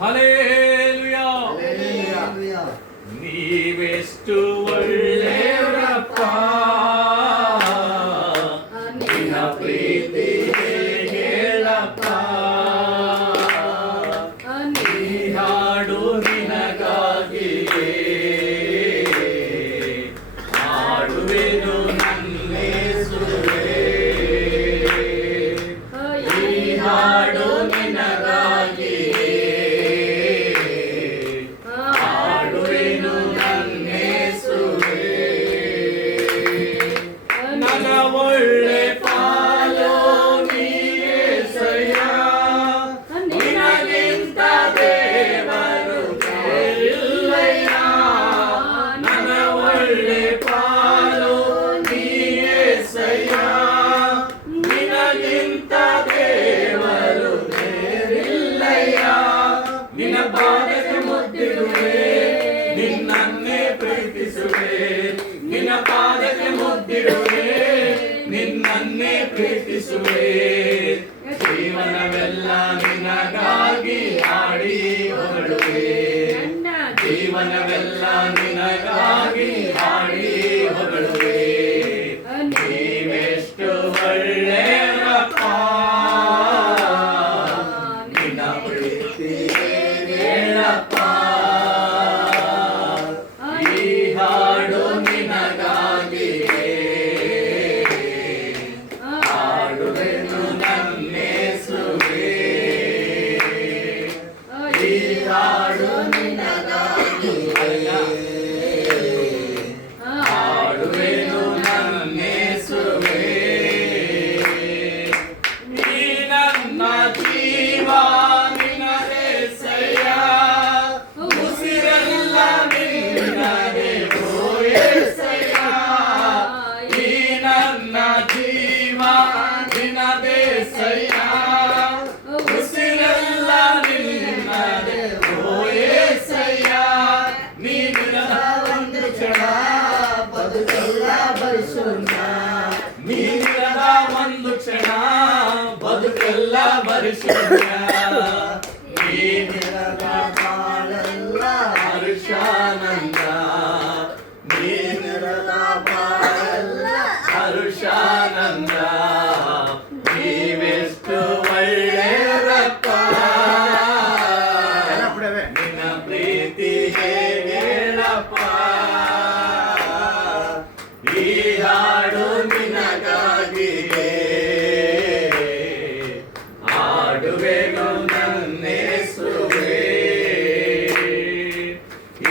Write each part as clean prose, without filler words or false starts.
Hallelujah ನೀವೆಷ್ಟು ಒಳ್ಳೆಯವರಪ್ಪ, ನಿನ್ನ ಪ್ರೀತಿ ಹೇಳಪ್ಪ, ನೀ ಹಾಡು ನಿನಗಾಗಿಯೇ ಹಾಡುವೆನು ನನ್ನೇಸುವೆ, ಈ ಹಾಡು ನಿನಗಾಗಿಯೇ ಹಾಡುವೆನು ನನ್ನೇಸುವೆ. ನನ್ನ ಒಳ್ಳೆ ಪಾಲು ನೀಸಯ್ಯ, ನಿನಗಿಂತ ದೇವರು ಇಲ್ಲಯ್ಯ. ನನ್ನ ಒಳ್ಳೆ ಪಾಲು ನೀಸಯ್ಯ, ನಿನಗಿಂತ ದೇವರು ಇಲ್ಲಯ್ಯ. ನಿನ್ನ ಪಾದಕ್ಕೆ ಮುದ್ದಿಡುವೆ, ನಿನ್ನನ್ನೇ ಪ್ರೀತಿಸುವೆ, ನಿನ್ನ ಪಾದಕ್ಕೆ ಮುದ್ದಿಡುವೆ, ನಿನ್ನನ್ನೇ ಪ್ರೀತಿಸುವೆ. ಜೀವನವೆಲ್ಲ ನಿನಗಾಗಿ ಹಾಡಿ ಹೊರಡುವೆ, ಜೀವನವೆಲ್ಲ ನಿನಗಾಗಿ ಹಾಡಿ ಹೊರಡುವೆ. ನೀವೆಷ್ಟು ಒಳ್ಳೆಯವರಪ್ಪ, ನಿನ್ನ ಪ್ರೀತಿ ಹೇಳಪ್ಪ, ಈ ಹಾಡು ನಿನಗಾಗಿಯೇ ಹಾಡುವೆನು ನನ್ನೇಸುವೆ, ಈ ಹಾಡು ನಿನಗಾಗಿಯೇ ಹಾಡುವೆನು ನನ್ನೇಸುವೆ. ನೀ ನನ್ನ ಜೀವ ನಿನ್ನದೇಸಯ್ಯ, ಉಸಿರೆಲ್ಲ ನಿನ್ನದೇ ಓ యేసಯ್ಯ. ನೀ ನನ್ನ ಜೀವ ನಿನ್ನದೇಸಯ್ಯ, ಉಸಿರೆಲ್ಲ ನಿನ್ನದೇ ಓ యేಸಯ್ಯ. ನೀನಿರದ ಒಂದು ಕ್ಷಣ ಬದುಕೆಲ್ಲ ಬರಿಶೂನ್ಯ, ನೀನಿರದ ಒಂದು ಕ್ಷಣ ಬದುಕೆಲ್ಲ ಬರಿಶೂನ್ಯ. ನೀನಿರದ ಬಾಳೆಲ್ಲ ಹರುಷಾನಂದ, ನೀನಿರದ ಬಾಳೆಲ್ಲ ಹರುಷಾನಂದ. ನೀವೆಷ್ಟು ಒಳ್ಳೆಯವರಪ್ಪ, ನಿನ್ನ ಪ್ರೀತಿ ಹೇಳಪ್ಪ, ಈ ಹಾಡು ನಿನಗಾಗಿಯೇ ಹಾಡುವೆನು ನನ್ನೇಸುವೆ,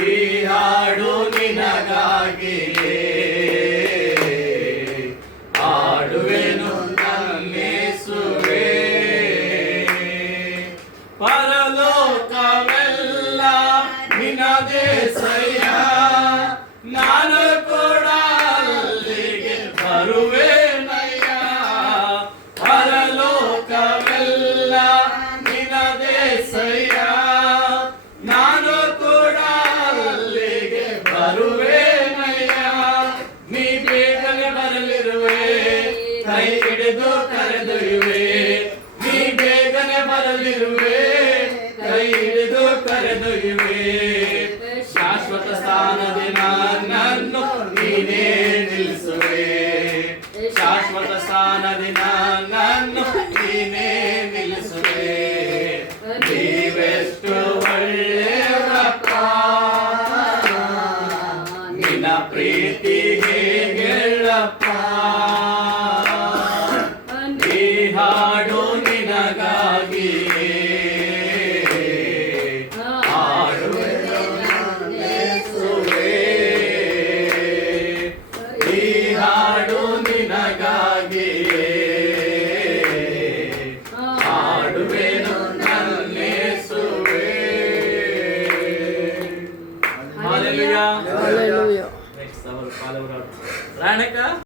ಈ ಹಾಡು ನಿನಗಾಗಿಯೇ ಹಾಡುವೆನು ನನ್ನೇಸುವೆ. ಪರಲೋಕವೆಲ್ಲ ನಿನ್ನದೇಸಯ್ಯ,